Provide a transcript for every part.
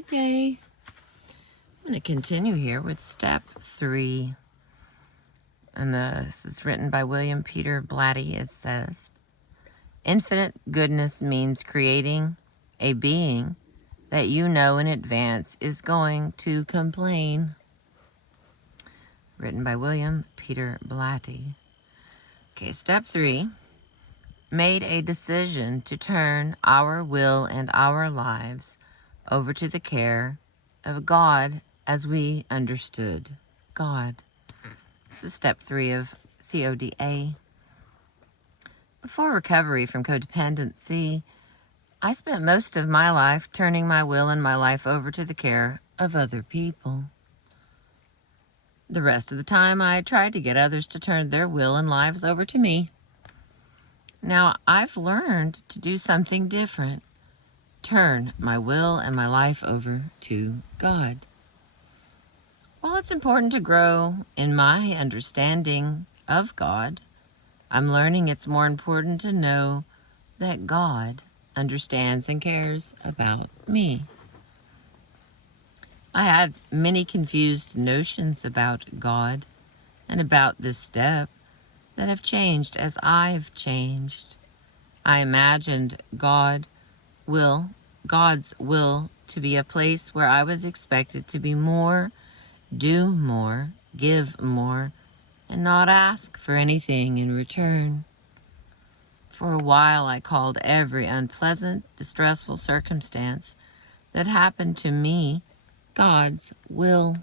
Good day. I'm going to continue here with step 3. And this is written by William Peter Blatty. It says, infinite goodness means creating a being that you know in advance is going to complain. Written by William Peter Blatty. Okay, step 3. Made a decision to turn our will and our lives over to the care of God as we understood God. This is step 3 of CODA. Before recovery from codependency, I spent most of my life turning my will and my life over to the care of other people. The rest of the time, I tried to get others to turn their will and lives over to me. Now, I've learned to do something different. Turn my will and my life over to God. While it's important to grow in my understanding of God, I'm learning it's more important to know that God understands and cares about me. I had many confused notions about God and about this step that have changed as I've changed. I imagined God's will to be a place where I was expected to be more, do more, give more, and not ask for anything in return. For a while, I called every unpleasant, distressful circumstance that happened to me God's will.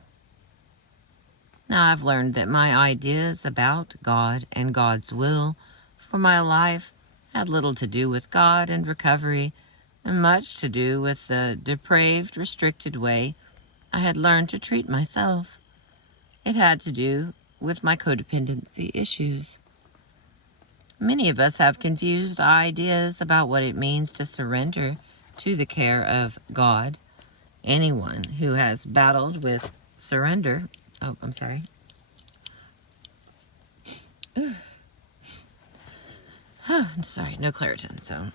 Now I've learned that my ideas about God and God's will for my life had little to do with God and recovery, and much to do with the depraved, restricted way I had learned to treat myself. It had to do with my codependency issues. Many of us have confused ideas about what it means to surrender to the care of God. Anyone who has battled with surrender, sorry, no Claritin, so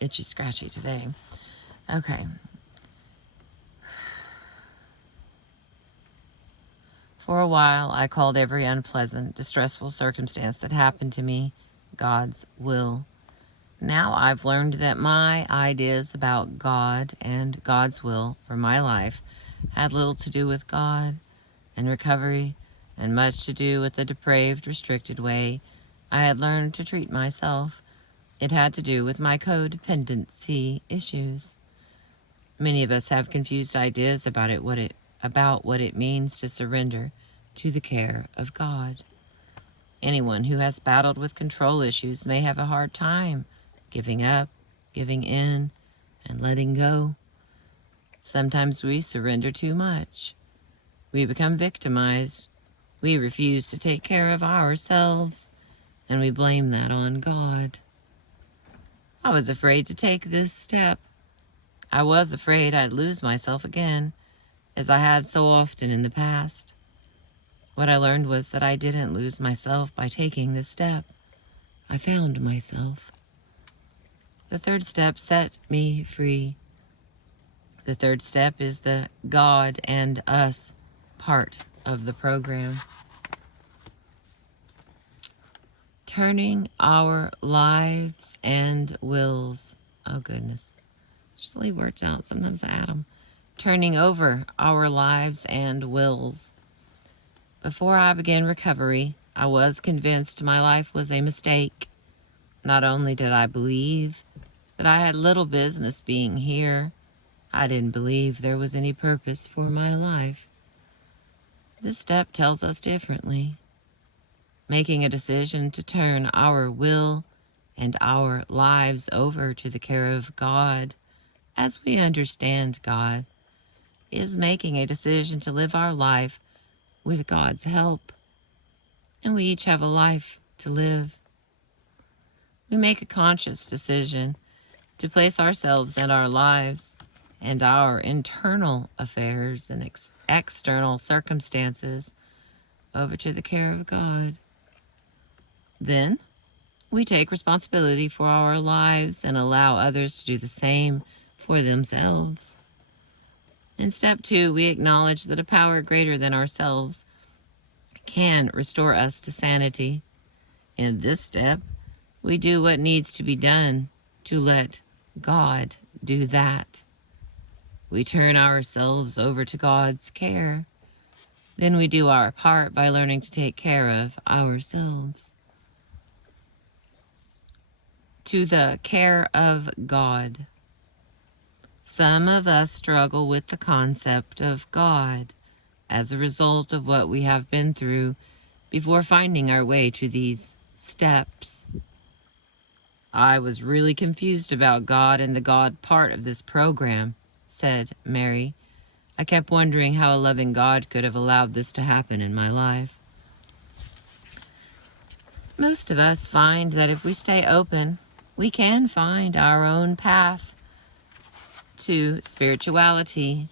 itchy scratchy today. Okay. For a while, I called every unpleasant, distressful circumstance that happened to me God's will. Now I've learned that my ideas about God and God's will for my life had little to do with God and recovery, and much to do with the depraved, restricted way I had learned to treat myself. It had to do with my codependency issues. Many of us have confused ideas about what it means to surrender to the care of God. Anyone who has battled with control issues may have a hard time giving up, giving in, and letting go. Sometimes we surrender too much. We become victimized. We refuse to take care of ourselves, and we blame that on God. I was afraid to take this step. I was afraid I'd lose myself again, as I had so often in the past. What I learned was that I didn't lose myself by taking this step. I found myself. The third step set me free. The third step is the God and us part of the program. Turning our lives and wills. Oh, goodness. Just leave words out. Sometimes I add them. Turning over our lives and wills. Before I began recovery, I was convinced my life was a mistake. Not only did I believe that I had little business being here, I didn't believe there was any purpose for my life. This step tells us differently. Making a decision to turn our will and our lives over to the care of God as we understand God is making a decision to live our life with God's help. And we each have a life to live. We make a conscious decision to place ourselves and our lives and our internal affairs and external circumstances over to the care of God. Then we take responsibility for our lives and allow others to do the same for themselves. In step 2, we acknowledge that a power greater than ourselves can restore us to sanity. In this step, we do what needs to be done to let God do that. We turn ourselves over to God's care. Then we do our part by learning to take care of ourselves. To the care of God. Some of us struggle with the concept of God as a result of what we have been through before finding our way to these steps. I was really confused about God and the God part of this program, said Mary. I kept wondering how a loving God could have allowed this to happen in my life. Most of us find that if we stay open, we can find our own path to spirituality.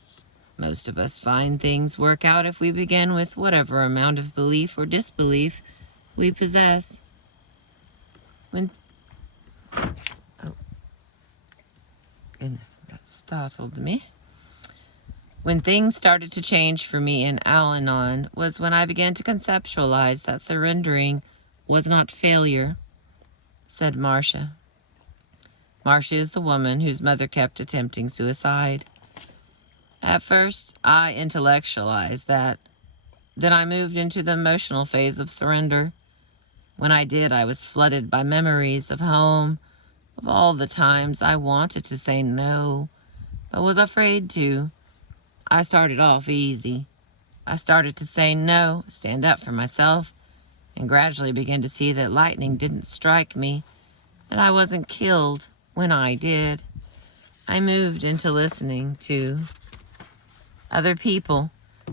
Most of us find things work out if we begin with whatever amount of belief or disbelief we possess. Oh, goodness, that startled me. When things started to change for me in Al-Anon was when I began to conceptualize that surrendering was not failure, said Marcia. Marcia is the woman whose mother kept attempting suicide. At first, I intellectualized that. Then I moved into the emotional phase of surrender. When I did, I was flooded by memories of home, of all the times I wanted to say no, but was afraid to. I started off easy. I started to say no, stand up for myself, and gradually began to see that lightning didn't strike me, that I wasn't killed when I did. I moved into listening to other people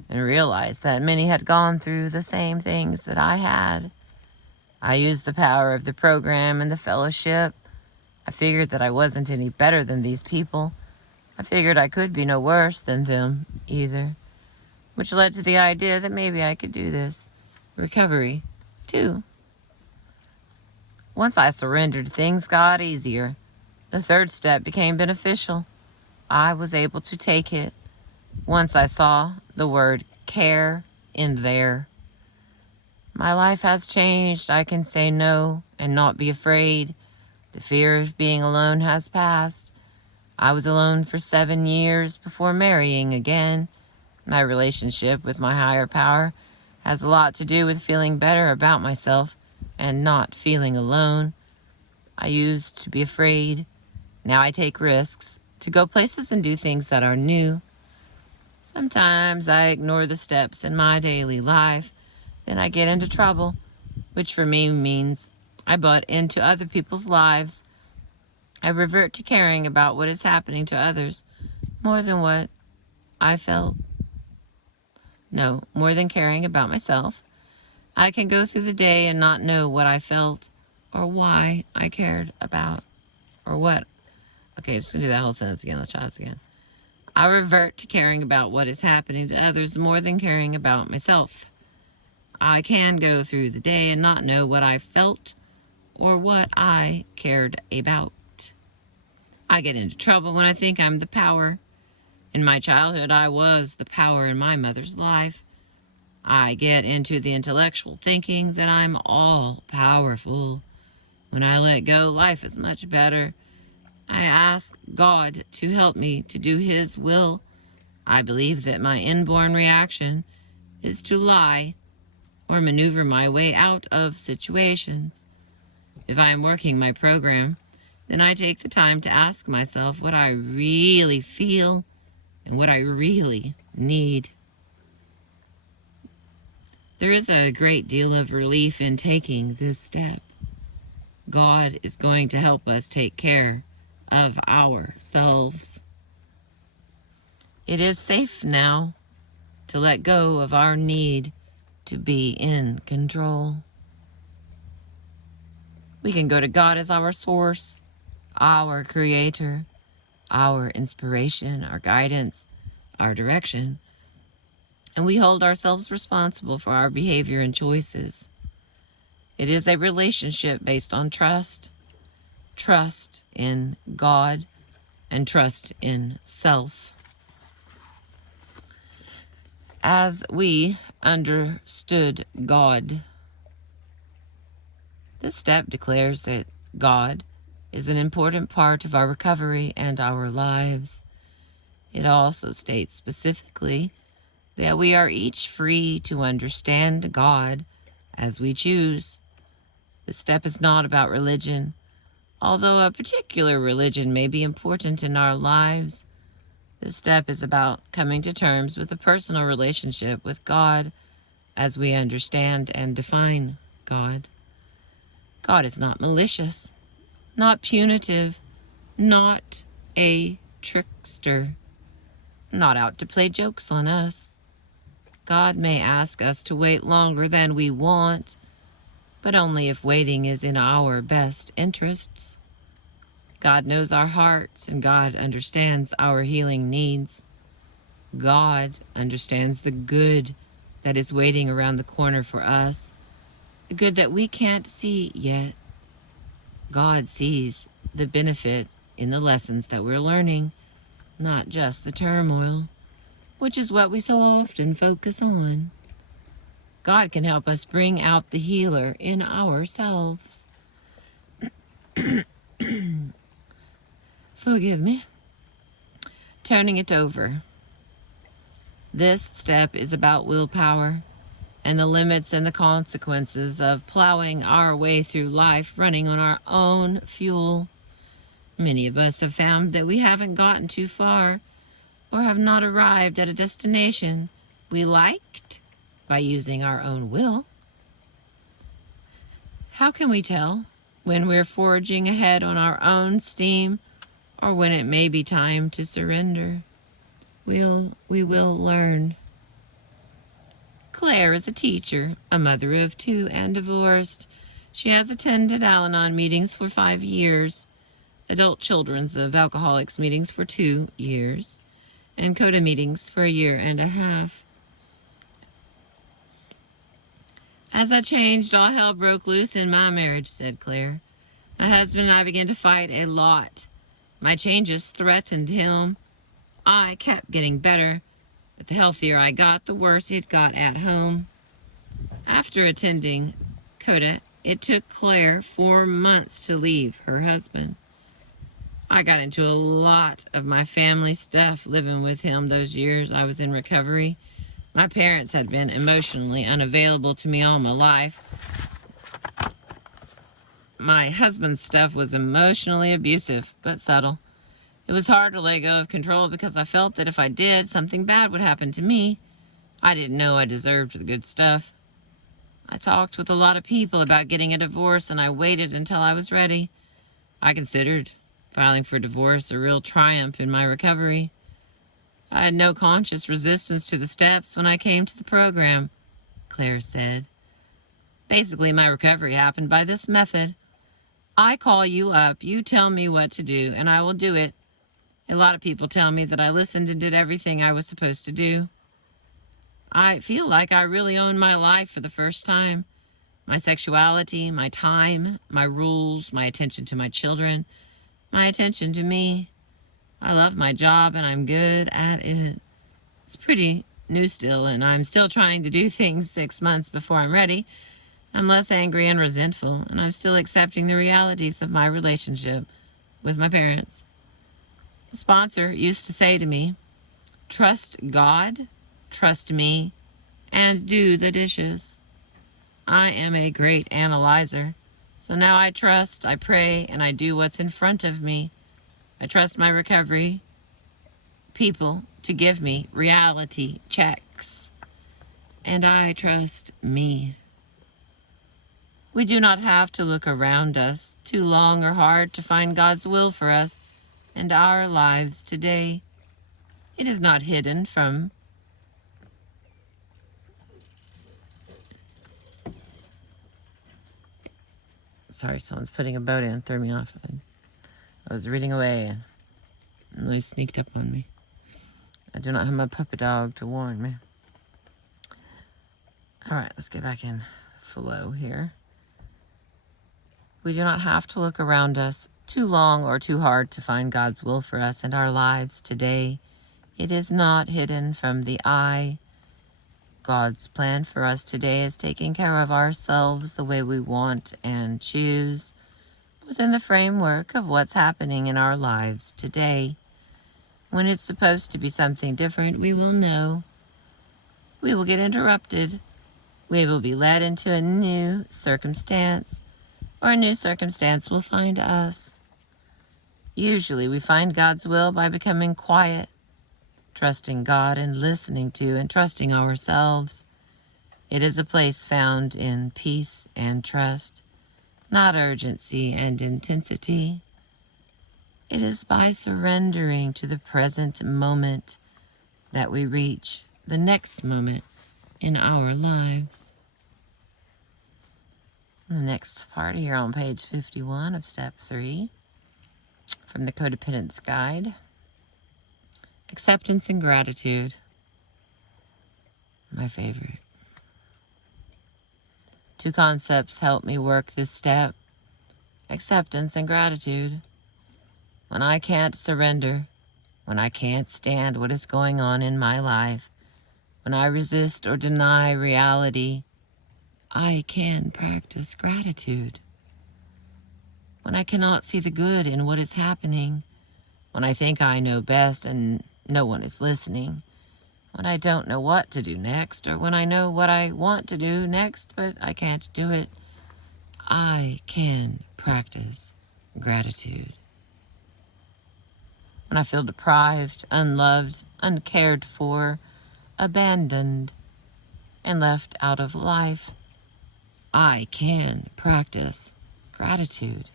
and realized that many had gone through the same things that I had. I used the power of the program and the fellowship. I figured that I wasn't any better than these people. I figured I could be no worse than them either, which led to the idea that maybe I could do this recovery too. Once I surrendered, things got easier. The third step became beneficial. I was able to take it. Once I saw the word care in there. My life has changed. I can say no and not be afraid. The fear of being alone has passed. I was alone for 7 years before marrying again. My relationship with my higher power has a lot to do with feeling better about myself and not feeling alone. I used to be afraid. Now I take risks to go places and do things that are new. Sometimes I ignore the steps in my daily life. Then I get into trouble, which for me means I butt into other people's lives. I revert to caring about what is happening to others more than what I felt. No, more than caring about myself. I can go through the day and not know what I felt or why I cared about or what. Okay, just going to do that whole sentence again. Let's try this again. I revert to caring about what is happening to others more than caring about myself. I can go through the day and not know what I felt or what I cared about. I get into trouble when I think I'm the power. In my childhood, I was the power in my mother's life. I get into the intellectual thinking that I'm all powerful. When I let go, life is much better. I ask God to help me to do His will. I believe that my inborn reaction is to lie or maneuver my way out of situations. If I am working my program, then I take the time to ask myself what I really feel and what I really need. There is a great deal of relief in taking this step. God is going to help us take care of ourselves. It is safe now to let go of our need to be in control. We can go to God as our source, our creator, our inspiration, our guidance, our direction, and we hold ourselves responsible for our behavior and choices. It is a relationship based on trust in God and trust in self. As we understood God. This step declares that God is an important part of our recovery and our lives. It also states specifically that we are each free to understand God as we choose. This step is not about religion. Although a particular religion may be important in our lives, this step is about coming to terms with a personal relationship with God as we understand and define God. God is not malicious, not punitive, not a trickster, not out to play jokes on us. God may ask us to wait longer than we want, but only if waiting is in our best interests. God knows our hearts, and God understands our healing needs. God understands the good that is waiting around the corner for us, the good that we can't see yet. God sees the benefit in the lessons that we're learning, not just the turmoil, which is what we so often focus on. God can help us bring out the healer in ourselves. Forgive me. Turning it over. This step is about willpower and the limits and the consequences of plowing our way through life running on our own fuel. Many of us have found that we haven't gotten too far or have not arrived at a destination we liked by using our own will. How can we tell when we're forging ahead on our own steam or when it may be time to surrender? We will learn. Claire is a teacher, a mother of 2 and divorced. She has attended Al-Anon meetings for 5 years, adult children's of alcoholics meetings for 2 years, and CODA meetings for 1.5 years. As I changed, all hell broke loose in my marriage, said Claire. My husband and I began to fight a lot. My changes threatened him. I kept getting better, but the healthier I got, the worse it got at home. After attending CODA, it took Claire 4 months to leave her husband. I got into a lot of my family stuff living with him those years I was in recovery. My parents had been emotionally unavailable to me all my life. My husband's stuff was emotionally abusive, but subtle. It was hard to let go of control because I felt that if I did, something bad would happen to me. I didn't know I deserved the good stuff. I talked with a lot of people about getting a divorce, and I waited until I was ready. I considered filing for divorce a real triumph in my recovery. I had no conscious resistance to the steps when I came to the program, Claire said. Basically, my recovery happened by this method. I call you up, you tell me what to do, and I will do it. A lot of people tell me that I listened and did everything I was supposed to do. I feel like I really own my life for the first time. My sexuality, my time, my rules, my attention to my children, my attention to me. I love my job and I'm good at it. It's pretty new still, and I'm still trying to do things 6 months before I'm ready. I'm less angry and resentful, and I'm still accepting the realities of my relationship with my parents. A sponsor used to say to me, trust God, trust me, and do the dishes. I am a great analyzer, so now I trust, I pray, and I do what's in front of me. I trust my recovery people to give me reality checks, and I trust me. We do not have to look around us too long or hard to find God's will for us and our lives today. It is not hidden from Sorry, someone's putting a boat in. Threw me off. I was reading away and Louis sneaked up on me. I do not have my puppy dog to warn me. All right, let's get back in flow here. We do not have to look around us too long or too hard to find God's will for us and our lives today. It is not hidden from the eye. God's plan for us today is taking care of ourselves the way we want and choose, within the framework of what's happening in our lives today. When it's supposed to be something different, we will know. We will get interrupted. We will be led into a new circumstance, or a new circumstance will find us. Usually we find God's will by becoming quiet, trusting God and listening to and trusting ourselves. It is a place found in peace and trust, not urgency and intensity. It is by surrendering to the present moment that we reach the next moment in our lives. The next part here on page 51 of step 3 from the Codependence Guide. Acceptance and gratitude. My favorite. 2 concepts help me work this step. Acceptance and gratitude. When I can't surrender, when I can't stand what is going on in my life, when I resist or deny reality, I can practice gratitude. When I cannot see the good in what is happening, when I think I know best and no one is listening, when I don't know what to do next, or when I know what I want to do next but I can't do it, I can practice gratitude. When I feel deprived, unloved, uncared for, abandoned, and left out of life, I can practice gratitude.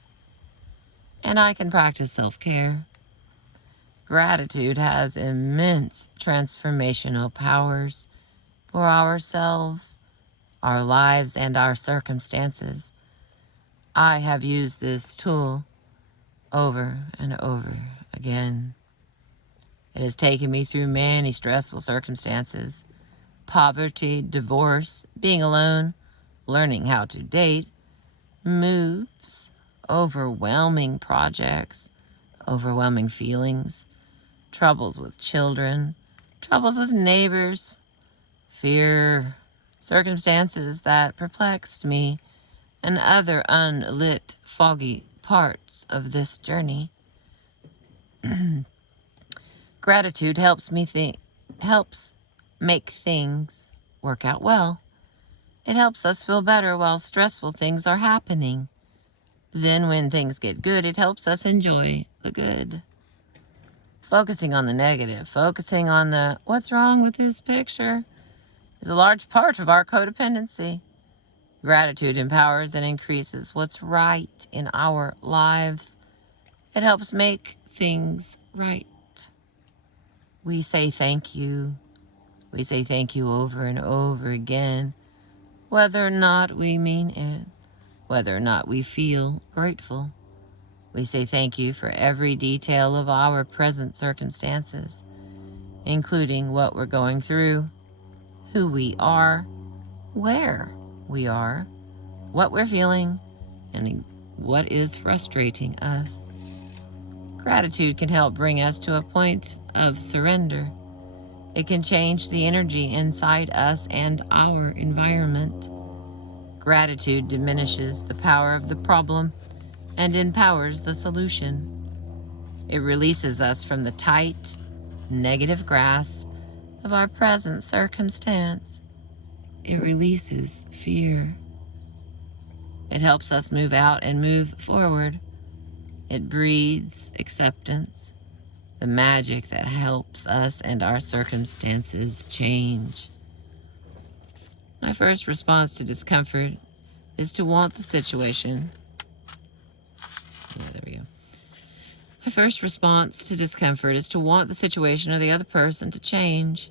And I can practice self-care. Gratitude has immense transformational powers for ourselves, our lives, and our circumstances. I have used this tool over and over again. It has taken me through many stressful circumstances: poverty, divorce, being alone, learning how to date, moves, overwhelming projects, overwhelming feelings, troubles with children, troubles with neighbors, fear, circumstances that perplexed me, and other unlit, foggy parts of this journey. Gratitude helps make things work out well. It helps us feel better while stressful things are happening. Then when things get good, it helps us enjoy the good. Focusing on the negative, focusing on the what's wrong with this picture, is a large part of our codependency. Gratitude empowers and increases what's right in our lives. It helps make things right. We say thank you. We say thank you over and over again, whether or not we mean it, whether or not we feel grateful. We say thank you for every detail of our present circumstances, including what we're going through, who we are, where we are, what we're feeling, and what is frustrating us. Gratitude can help bring us to a point of surrender. It can change the energy inside us and our environment. Gratitude diminishes the power of the problem and empowers the solution. It releases us from the tight, negative grasp of our present circumstance. It releases fear. It helps us move out and move forward. It breeds acceptance, the magic that helps us and our circumstances change. My first response to discomfort is to want the situation. My first response to discomfort is to want the situation or the other person to change.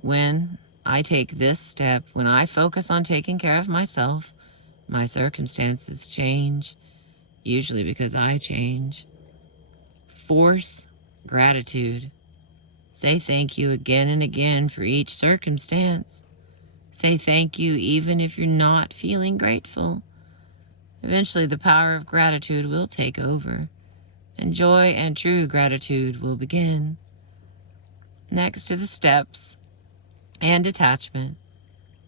When I take this step, when I focus on taking care of myself, my circumstances change, usually because I change. Force gratitude. Say thank you again and again for each circumstance. Say thank you even if you're not feeling grateful. Eventually, the power of gratitude will take over, and joy and true gratitude will begin. Next to the steps and detachment,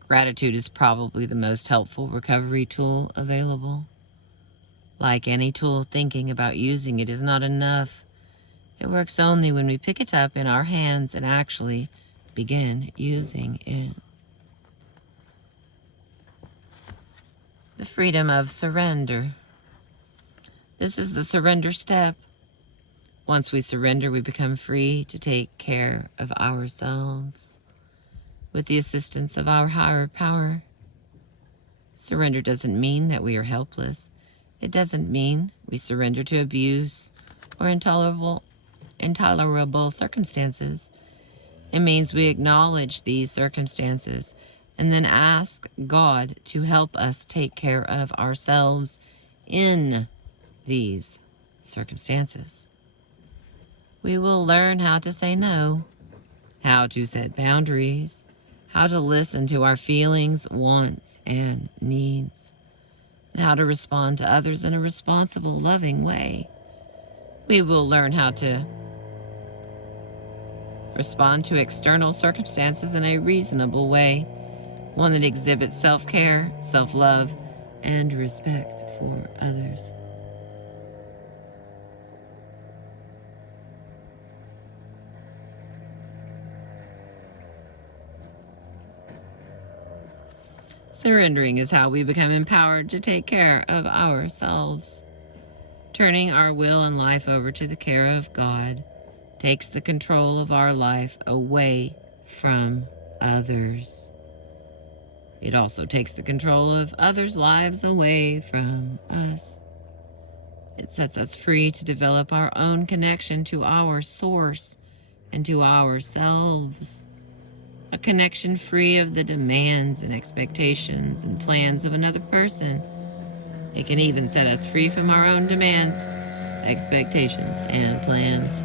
gratitude is probably the most helpful recovery tool available. Like any tool, thinking about using it is not enough. It works only when we pick it up in our hands and actually begin using it. The freedom of surrender. This is the surrender step. Once we surrender, we become free to take care of ourselves with the assistance of our higher power. Surrender doesn't mean that we are helpless. It doesn't mean we surrender to abuse or intolerable circumstances. It means we acknowledge these circumstances and then ask God to help us take care of ourselves in these circumstances. We will learn how to say no, how to set boundaries, how to listen to our feelings, wants, and needs, and how to respond to others in a responsible, loving way. We will learn how to respond to external circumstances in a reasonable way, one that exhibits self-care, self-love, and respect for others. Surrendering is how we become empowered to take care of ourselves. Turning our will and life over to the care of God takes the control of our life away from others. It also takes the control of others' lives away from us. It sets us free to develop our own connection to our source and to ourselves. A connection free of the demands and expectations and plans of another person. It can even set us free from our own demands, expectations, and plans.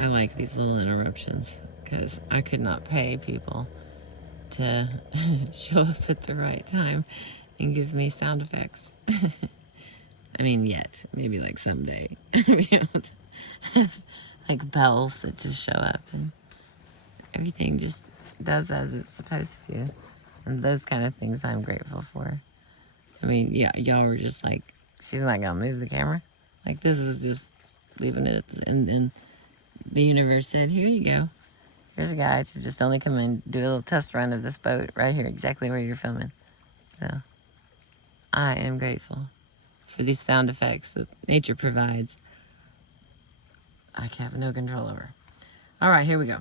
I like these little interruptions because I could not pay people to show up at the right time and give me sound effects. I mean, yet. Maybe like someday. Be able to have like bells that just show up and everything just does as it's supposed to. And those kind of things I'm grateful for. I mean, yeah, y'all were just like, she's not going to move the camera. Like, this is just leaving it at the end. And the universe said, here you go. Here's a guy to just only come and do a little test run of this boat right here, exactly where you're filming. So, I am grateful for these sound effects that nature provides. I have no control over. All right, here we go.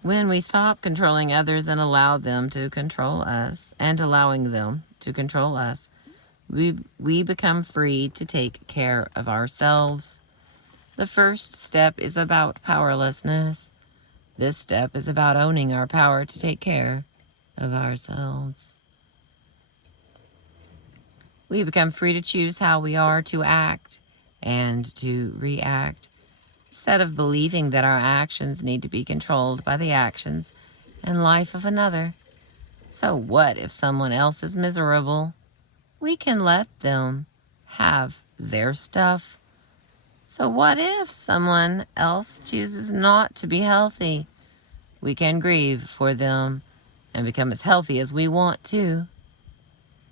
When we stop controlling others and allow them to control us, and allowing them to control us, we become free to take care of ourselves. The first step is about powerlessness. This step is about owning our power to take care of ourselves. We become free to choose how we are to act and to react, instead of believing that our actions need to be controlled by the actions and life of another. So what if someone else is miserable? We can let them have their stuff. So what if someone else chooses not to be healthy? We can grieve for them and become as healthy as we want to.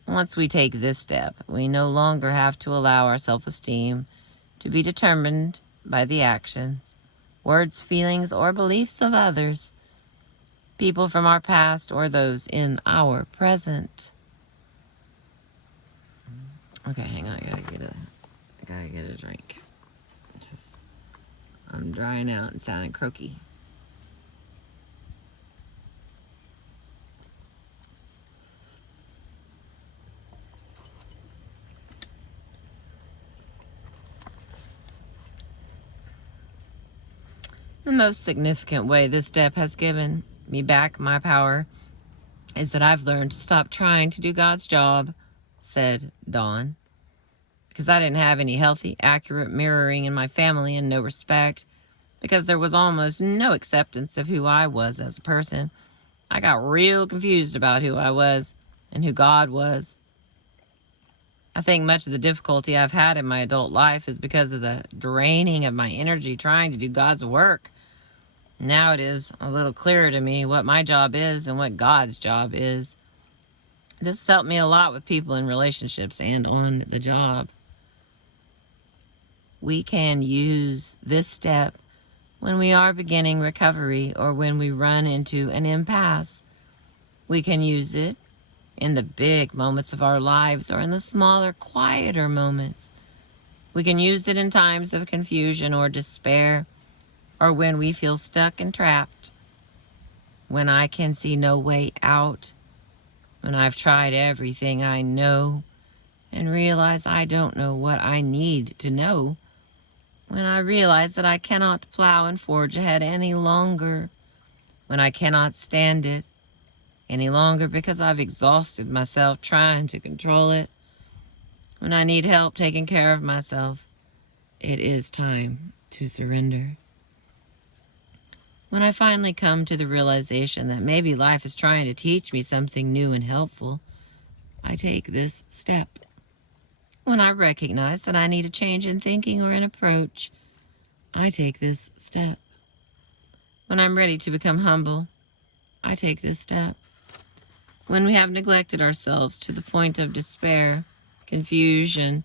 Once we take this step, we no longer have to allow our self-esteem to be determined by the actions, words, feelings, or beliefs of others, people from our past or those in our present. Okay, hang on, I gotta get a drink. Because I'm drying out and sounding croaky. The most significant way this step has given me back my power is that I've learned to stop trying to do God's job, said Dawn. Because I didn't have any healthy, accurate mirroring in my family and no respect, because there was almost no acceptance of who I was as a person, I got real confused about who I was and who God was. I think much of the difficulty I've had in my adult life is because of the draining of my energy trying to do God's work. Now it is a little clearer to me what my job is and what God's job is. This has helped me a lot with people in relationships and on the job. We can use this step when we are beginning recovery or when we run into an impasse. We can use it in the big moments of our lives or in the smaller, quieter moments. We can use it in times of confusion or despair or when we feel stuck and trapped. When I can see no way out, when I've tried everything I know and realize I don't know what I need to know, when I realize that I cannot plow and forge ahead any longer, when I cannot stand it any longer because I've exhausted myself trying to control it, when I need help taking care of myself, it is time to surrender. When I finally come to the realization that maybe life is trying to teach me something new and helpful, I take this step. When I recognize that I need a change in thinking or an approach, I take this step. When I'm ready to become humble, I take this step. When we have neglected ourselves to the point of despair, confusion,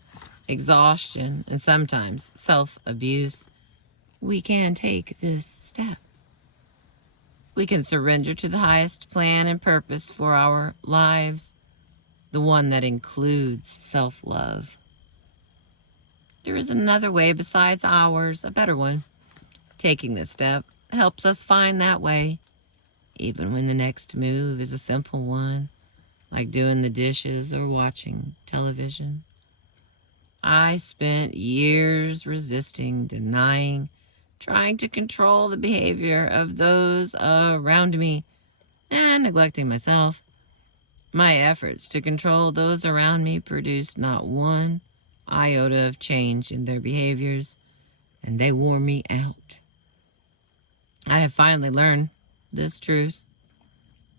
exhaustion, and sometimes self-abuse, we can take this step. We can surrender to the highest plan and purpose for our lives, the one that includes self-love. There is another way besides ours, a better one. Taking this step helps us find that way, even when the next move is a simple one, like doing the dishes or watching television. I spent years resisting, denying, trying to control the behavior of those around me, and neglecting myself. My efforts to control those around me produced not one iota of change in their behaviors, and they wore me out. I have finally learned this truth.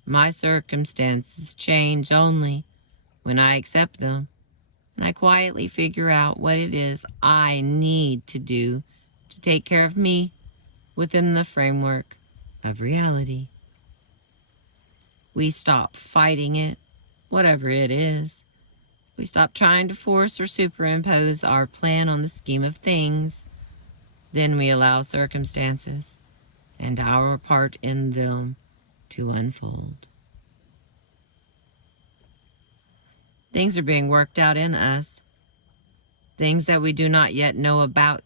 My circumstances change only when I accept them, and I quietly figure out what it is I need to do to take care of me within the framework of reality. We stop fighting it, whatever it is. We stop trying to force or superimpose our plan on the scheme of things. Then we allow circumstances and our part in them to unfold. Things are being worked out in us. Things that we do not yet know about.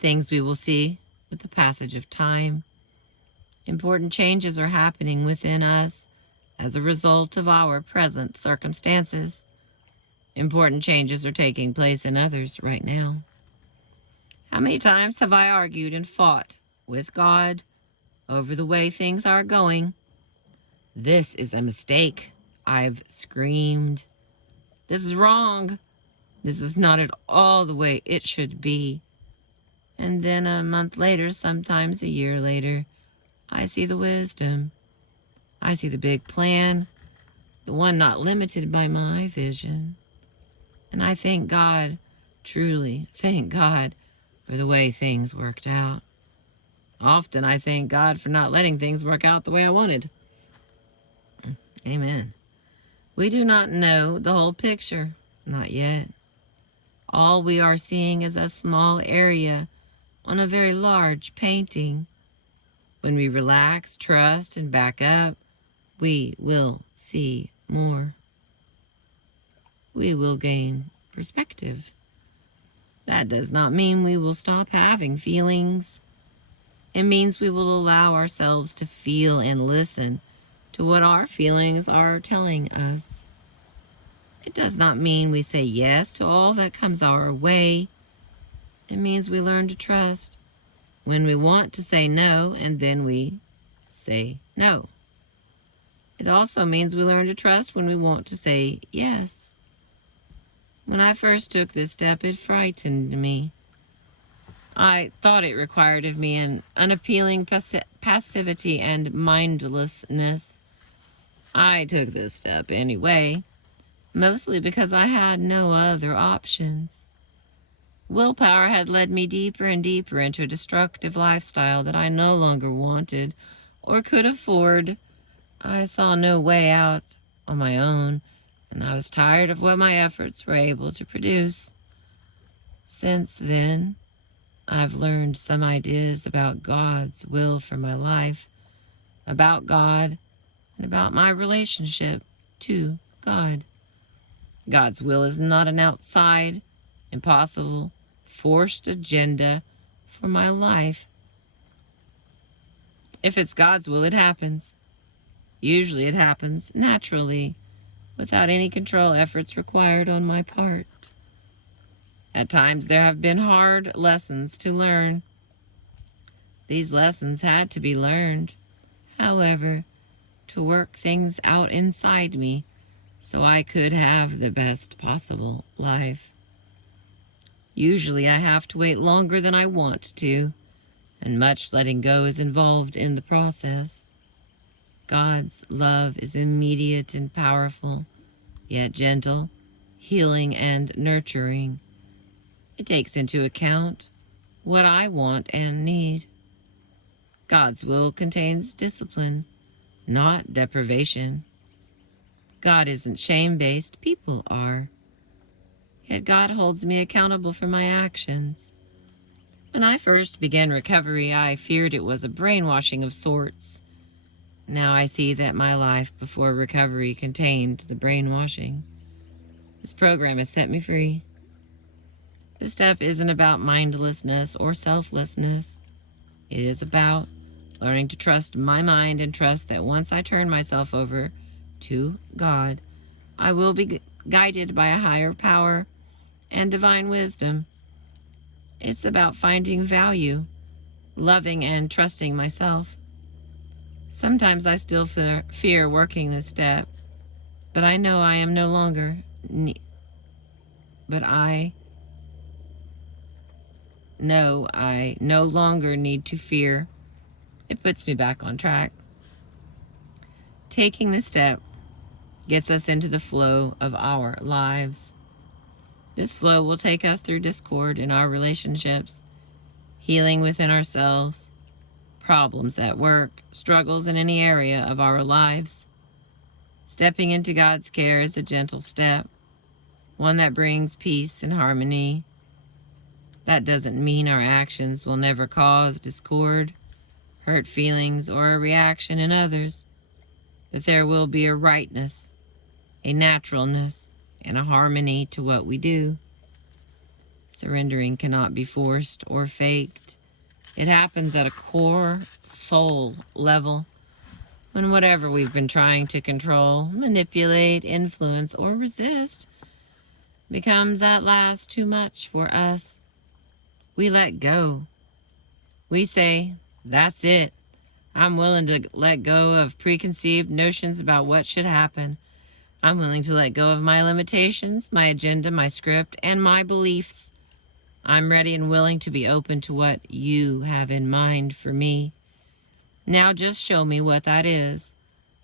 Things we will see with the passage of time. Important changes are happening within us as a result of our present circumstances. Important changes are taking place in others right now. How many times have I argued and fought with God over the way things are going? This is a mistake, I've screamed. This is wrong. This is not at all the way it should be. And then a month later, sometimes a year later, I see the wisdom. I see the big plan, the one not limited by my vision. And I thank God, truly thank God for the way things worked out. Often I thank God for not letting things work out the way I wanted. Amen. We do not know the whole picture, not yet. All we are seeing is a small area on a very large painting. When we relax, trust, and back up, we will see more. We will gain perspective. That does not mean we will stop having feelings. It means we will allow ourselves to feel and listen to what our feelings are telling us. It does not mean we say yes to all that comes our way. It means we learn to trust when we want to say no, and then we say no. It also means we learn to trust when we want to say yes. When I first took this step, it frightened me. I thought it required of me an unappealing passivity and mindlessness. I took this step anyway, mostly because I had no other options. Willpower had led me deeper and deeper into a destructive lifestyle that I no longer wanted or could afford. I saw no way out on my own, and I was tired of what my efforts were able to produce. Since then, I've learned some ideas about God's will for my life, about God, and about my relationship to God. God's will is not an outside, impossible, forced agenda for my life. If it's God's will, it happens. Usually it happens naturally, without any control efforts required on my part. At times there have been hard lessons to learn. These lessons had to be learned, however, to work things out inside me so I could have the best possible life. Usually I have to wait longer than I want to, and much letting go is involved in the process. God's love is immediate and powerful, yet gentle, healing, and nurturing. It takes into account what I want and need. God's will contains discipline, not deprivation. God isn't shame-based, people are. Yet God holds me accountable for my actions. When I first began recovery, I feared it was a brainwashing of sorts. Now I see that my life before recovery contained the brainwashing. This program has set me free. This step isn't about mindlessness or selflessness. It is about learning to trust my mind and trust that once I turn myself over to God, I will be guided by a higher power and divine wisdom. It's about finding value, loving and trusting myself. Sometimes I still fear working this step, but I know I am no longer I no longer need to fear. It puts me back on track. Taking this step gets us into the flow of our lives. This flow will take us through discord in our relationships, healing within ourselves, problems at work, struggles in any area of our lives. Stepping into God's care is a gentle step, one that brings peace and harmony. That doesn't mean our actions will never cause discord, hurt feelings, or a reaction in others, but there will be a rightness, a naturalness, and a harmony to what we do. Surrendering cannot be forced or faked. It happens at a core soul level, when whatever we've been trying to control, manipulate, influence, or resist becomes at last too much for us. We let go. We say, that's it. I'm willing to let go of preconceived notions about what should happen. I'm willing to let go of my limitations, my agenda, my script, and my beliefs. I'm ready and willing to be open to what you have in mind for me. Now just show me what that is.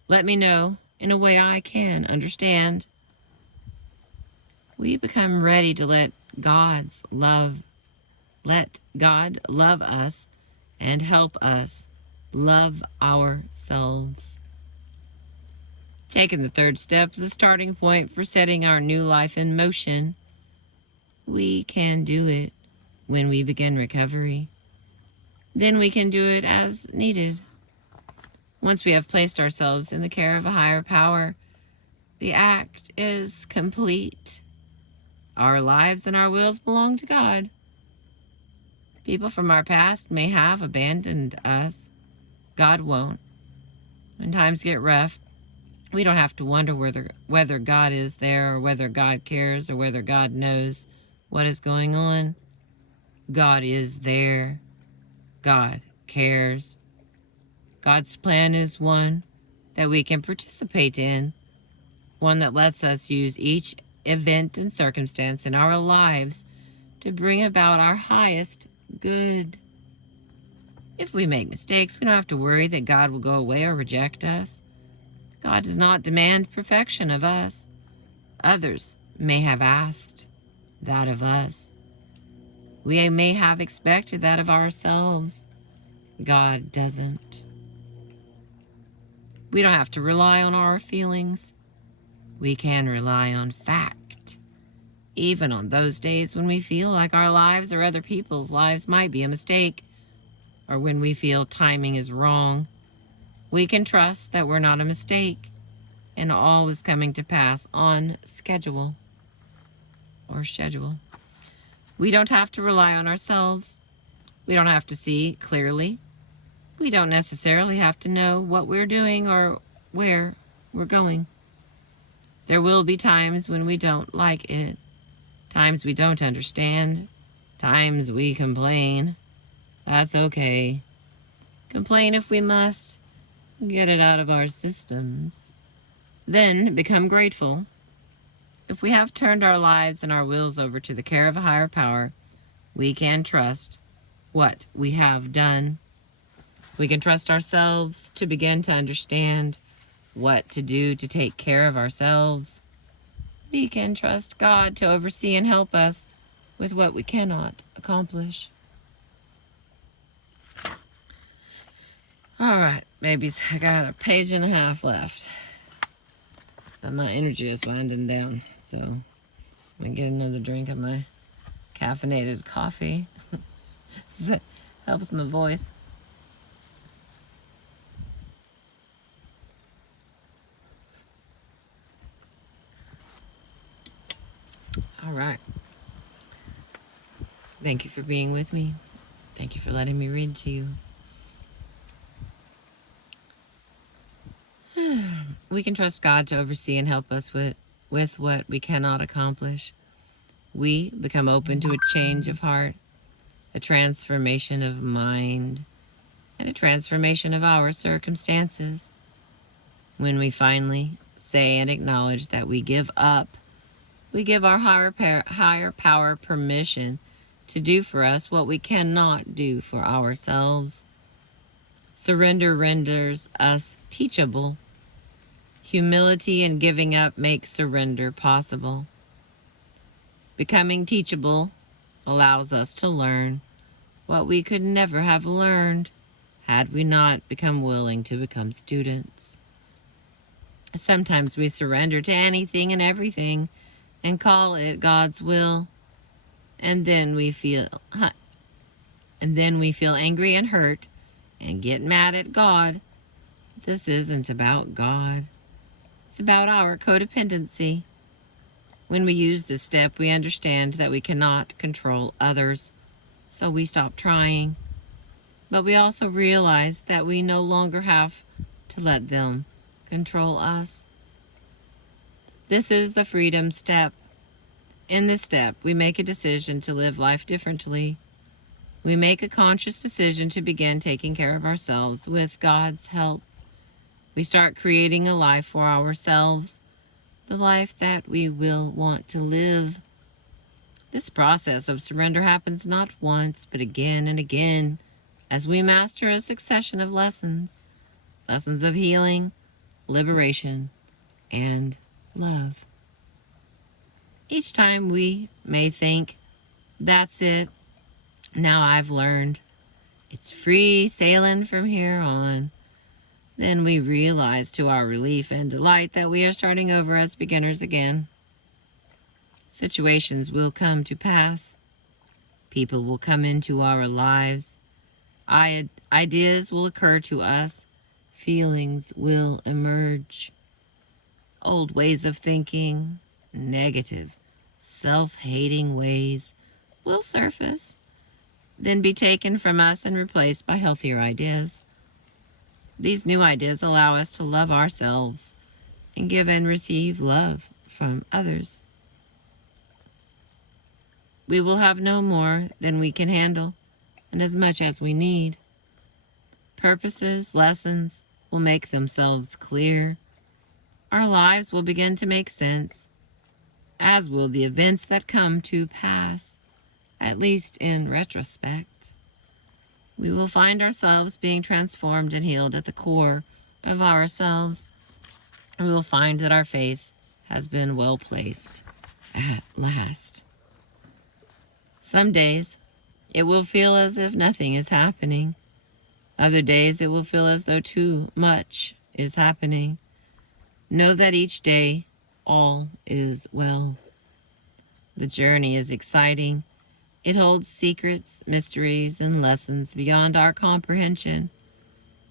Let me know in a way I can understand. We become ready to let God love us and help us love ourselves. Taking the third step is a starting point for setting our new life in motion. We can do it when we begin recovery. Then we can do it as needed. Once we have placed ourselves in the care of a higher power, the act is complete. Our lives and our wills belong to God. People from our past may have abandoned us. God won't. When times get rough, we don't have to wonder whether God is there or whether God cares or whether God knows what is going on. God is there. God cares. God's plan is one that we can participate in, one that lets us use each event and circumstance in our lives to bring about our highest good. If we make mistakes, we don't have to worry that God will go away or reject us. God does not demand perfection of us. Others may have asked that of us. We may have expected that of ourselves. God doesn't. We don't have to rely on our feelings. We can rely on fact. Even on those days when we feel like our lives or other people's lives might be a mistake, or when we feel timing is wrong, we can trust that we're not a mistake and all is coming to pass on schedule. We don't have to rely on ourselves. We don't have to see clearly. We don't necessarily have to know what we're doing or where we're going. There will be times when we don't like it, times we don't understand, times we complain. That's okay. Complain if we must. Get it out of our systems. Then become grateful. If we have turned our lives and our wills over to the care of a higher power, we can trust what we have done. We can trust ourselves to begin to understand what to do to take care of ourselves. We can trust God to oversee and help us with what we cannot accomplish. All right, babies, I got a page and a half left. But my energy is winding down, so I'm going to get another drink of my caffeinated coffee. It helps my voice. All right. Thank you for being with me. Thank you for letting me read to you. We can trust God to oversee and help us with what we cannot accomplish. We become open to a change of heart, a transformation of mind, and a transformation of our circumstances. When we finally say and acknowledge that we give up, we give our higher power permission to do for us what we cannot do for ourselves. Surrender renders us teachable. Humility and giving up make surrender possible. Becoming teachable allows us to learn what we could never have learned had we not become willing to become students. Sometimes we surrender to anything and everything and call it God's will, and then we feel angry and hurt and get mad at God. This isn't about God. It's about our codependency. When we use this step, we understand that we cannot control others, so we stop trying. But we also realize that we no longer have to let them control us. This is the freedom step. In this step, we make a decision to live life differently. We make a conscious decision to begin taking care of ourselves with God's help. We start creating a life for ourselves, the life that we will want to live. This process of surrender happens not once, but again and again, as we master a succession of lessons of healing, liberation, and love. Each time we may think, that's it, now I've learned, it's free sailing from here on. Then we realize to our relief and delight that we are starting over as beginners again. Situations will come to pass. People will come into our lives. Ideas will occur to us. Feelings will emerge. Old ways of thinking, negative, self-hating ways will surface, then be taken from us and replaced by healthier ideas. These new ideas allow us to love ourselves and give and receive love from others. We will have no more than we can handle. and as much as we need. Purposes, lessons will make themselves clear. Our lives will begin to make sense, as will the events that come to pass, at least in retrospect. We will find ourselves being transformed and healed at the core of ourselves. We will find that our faith has been well placed at last. Some days, it will feel as if nothing is happening. Other days, it will feel as though too much is happening. Know that each day, all is well. The journey is exciting. It holds secrets, mysteries, and lessons beyond our comprehension.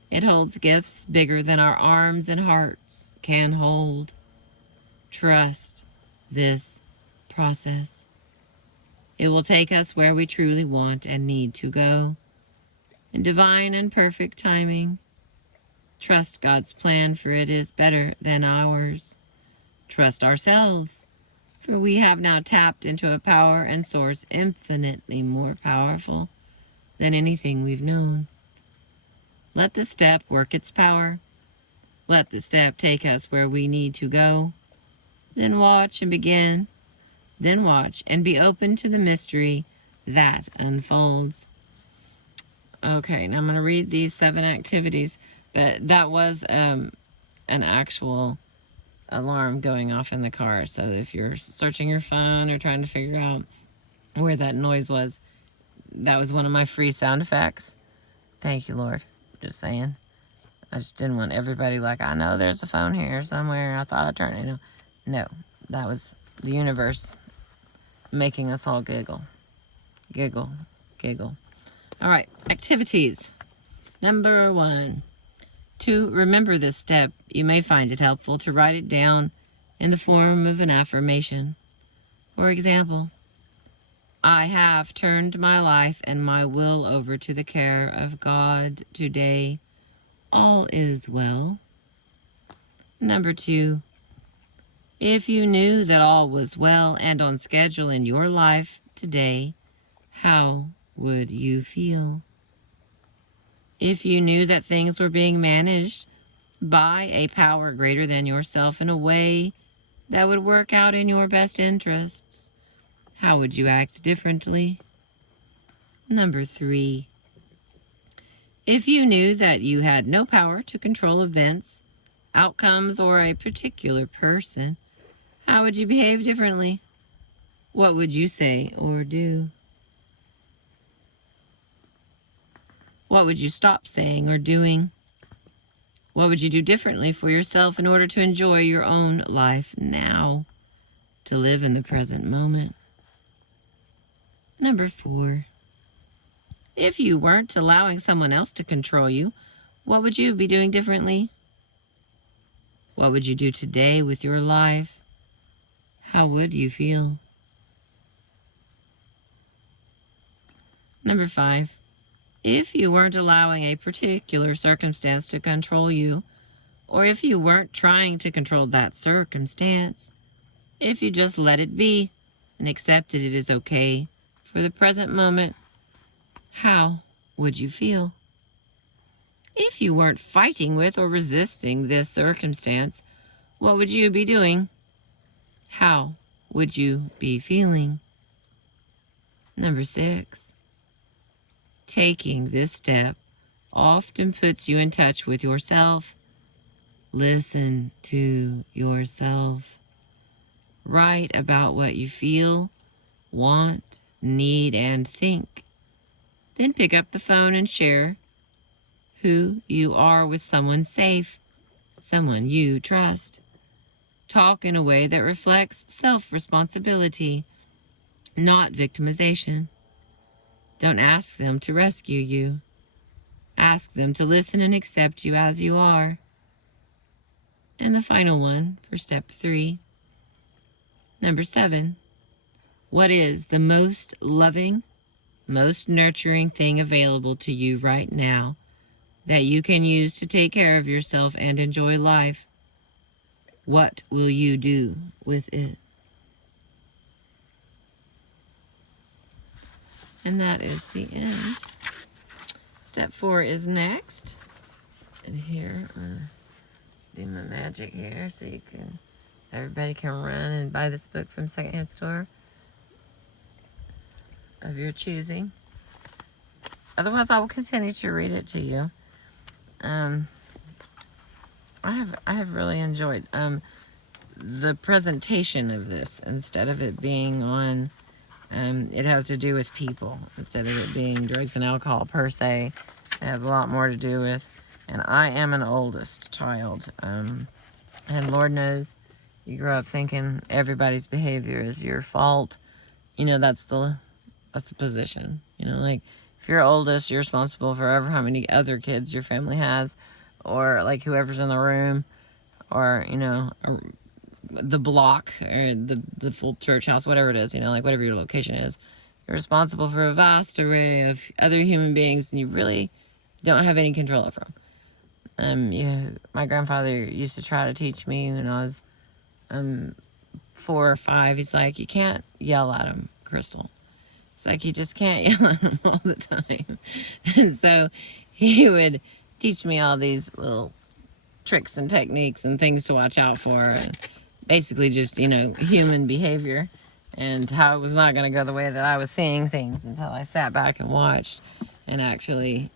It holds gifts bigger than our arms and hearts can hold. Trust this process. It will take us where we truly want and need to go. In divine and perfect timing, trust God's plan, for it is better than ours. Trust ourselves, for we have now tapped into a power and source infinitely more powerful than anything we've known. Let the step work its power. Let the step take us where we need to go. Then watch and begin. Then watch and be open to the mystery that unfolds. Okay, now I'm going to read these 7 activities, but that was an actual alarm going off in the car. So if you're searching your phone or trying to figure out where that noise was, that was one of my free sound effects. Thank you, Lord. Just saying. I just didn't want everybody like, I know there's a phone here somewhere. I thought I turned it on. No, that was the universe making us all giggle. Giggle. Giggle. All right, activities. Number 1. To remember this step, you may find it helpful to write it down in the form of an affirmation. For example, I have turned my life and my will over to the care of God today. All is well. Number 2, if you knew that all was well and on schedule in your life today, how would you feel? If you knew that things were being managed by a power greater than yourself in a way that would work out in your best interests, how would you act differently? Number 3, if you knew that you had no power to control events, outcomes, or a particular person, how would you behave differently? What would you say or do? What would you stop saying or doing? What would you do differently for yourself in order to enjoy your own life now, to live in the present moment? Number 4, if you weren't allowing someone else to control you, what would you be doing differently? What would you do today with your life? How would you feel? Number 5, if you weren't allowing a particular circumstance to control you, or if you weren't trying to control that circumstance, if you just let it be and accepted it is okay for the present moment, how would you feel? If you weren't fighting with or resisting this circumstance, what would you be doing? How would you be feeling? Number 6, taking this step often puts you in touch with yourself. Listen to yourself. Write about what you feel, want, need, and think. Then pick up the phone and share who you are with someone safe, someone you trust. Talk in a way that reflects self-responsibility, not victimization. Don't ask them to rescue you. Ask them to listen and accept you as you are. And the final one for step 3. Number 7, what is the most loving, most nurturing thing available to you right now that you can use to take care of yourself and enjoy life? What will you do with it? And that is the end Step 4 is next. And here, do my magic here so everybody can run and buy this book from secondhand store of your choosing. Otherwise, I will continue to read it to you. I have really enjoyed the presentation of this. Instead of it being on, it has to do with people instead of it being drugs and alcohol per se. It has a lot more to do with, and I am an oldest child, and Lord knows, you grow up thinking everybody's behavior is your fault. You know, that's the position. You know, like, if you're oldest, you're responsible for how many other kids your family has, or like whoever's in the room, or, you know, the block, or the full church house, whatever it is, you know, like whatever your location is. You're responsible for a vast array of other human beings, and you really don't have any control over them. My grandfather used to try to teach me when I was 4 or 5. He's like, you can't yell at him, Crystal. It's like, you just can't yell at him all the time. And so he would teach me all these little tricks and techniques and things to watch out for, and basically just, you know, human behavior, and how it was not going to go the way that I was seeing things until I sat back and watched and actually,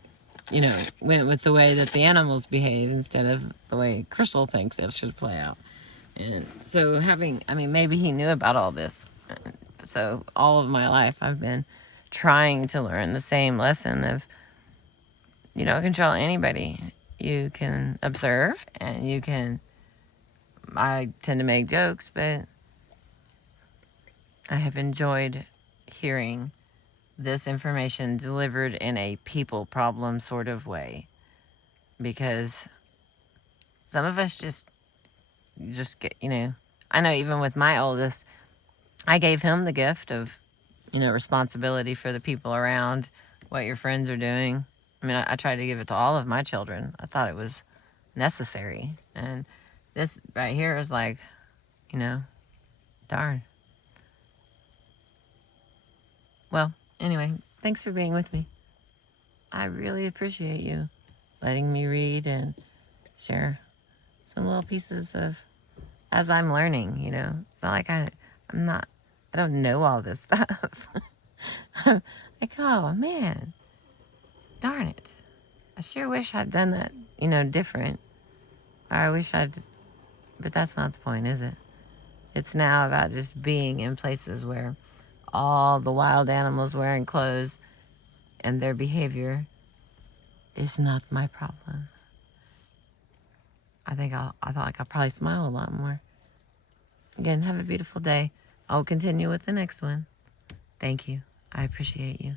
you know, went with the way that the animals behave instead of the way Crystal thinks it should play out. And so maybe he knew about all this. So all of my life I've been trying to learn the same lesson of, you don't control anybody. You can observe, and I tend to make jokes, but I have enjoyed hearing this information delivered in a people problem sort of way, because some of us just get, you know, I know even with my oldest, I gave him the gift of, you know, responsibility for the people around, what your friends are doing. I mean, I tried to give it to all of my children. I thought it was necessary. And this right here is like, you know, darn. Well, anyway, thanks for being with me. I really appreciate you letting me read and share some little pieces of, as I'm learning, you know. It's not like I don't know all this stuff. I'm like, oh man, darn it. I sure wish I'd done that, you know, different. Or but that's not the point, is it? It's now about just being in places where all the wild animals wearing clothes and their behavior is not my problem. I felt like I'll probably smile a lot more. Again, have a beautiful day. I'll continue with the next one. Thank you. I appreciate you.